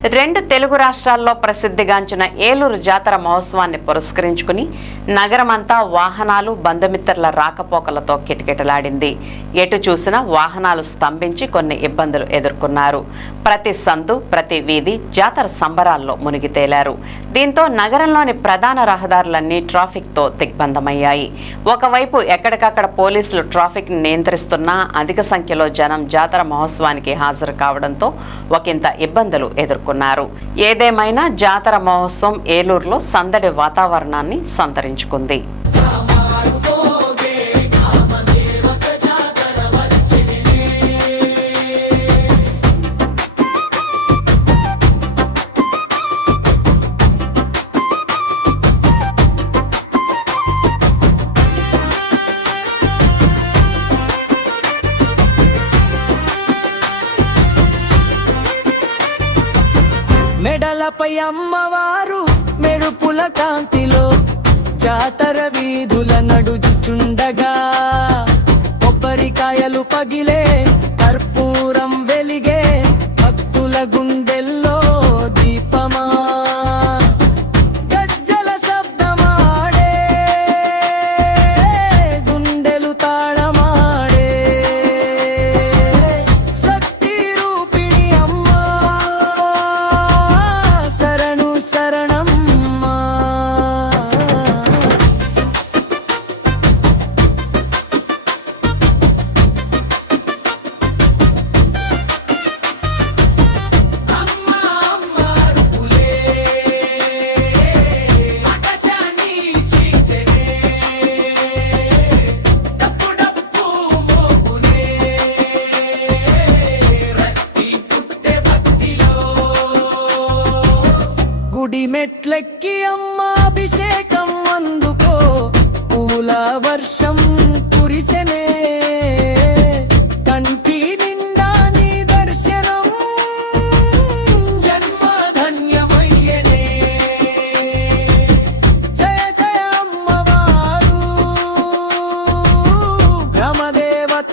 రెండు తెలుగు రాష్ట్రాల్లో ప్రసిద్ధిగాంచిన ఏలూరు జాతర మహోత్సవాన్ని పురస్కరించుకుని నగరమంతా వాహనాలు బంధుమిత్రుల రాకపోకలతో కిటకిటలాడింది. ఎటు చూసినా వాహనాలు స్తంభించి కొన్ని ఇబ్బందులు ఎదుర్కొన్నారు. ప్రతి సందు ప్రతి వీధి జాతర సంబరాల్లో మునిగి తేలారు. దీంతో నగరంలోని ప్రధాన రహదారులన్నీ ట్రాఫిక్తో దిగ్బంధమయ్యాయి. ఒకవైపు ఎక్కడికక్కడ పోలీసులు ట్రాఫిక్ ని నియంత్రిస్తున్నా అధిక సంఖ్యలో జనం జాతర మహోత్సవానికి హాజరు కావడంతో ఒకంత ఇబ్బందులు ఎదుర్కొన్నారు. ఏదేమైనా జాతర మహోత్సవం ఏలూరులో సందడి వాతావరణాన్ని సంతరించుకుంది. మెడలపై అమ్మవారు మెరుపుల కాంతిలో జాతర వీధుల నడుచుచుండగా కొబ్బరికాయలు పగిలే కర్పూరం వెలిగే భక్తుల గుండెల్లో దీపమా గజ్జల శబ్దమాడే గుండెలు తాళమాడే శక్తి రూపిణి అమ్మా శరణు శరణమ్మా. గుడి మెట్లెక్కి అమ్మ అభిషేకం అందుకో పూల వర్షం కురిసెనే కంటి నిండా నీ దర్శనం జన్మ ధన్యమయ్యనే. జయ జయ అమ్మవారు గ్రామదేవత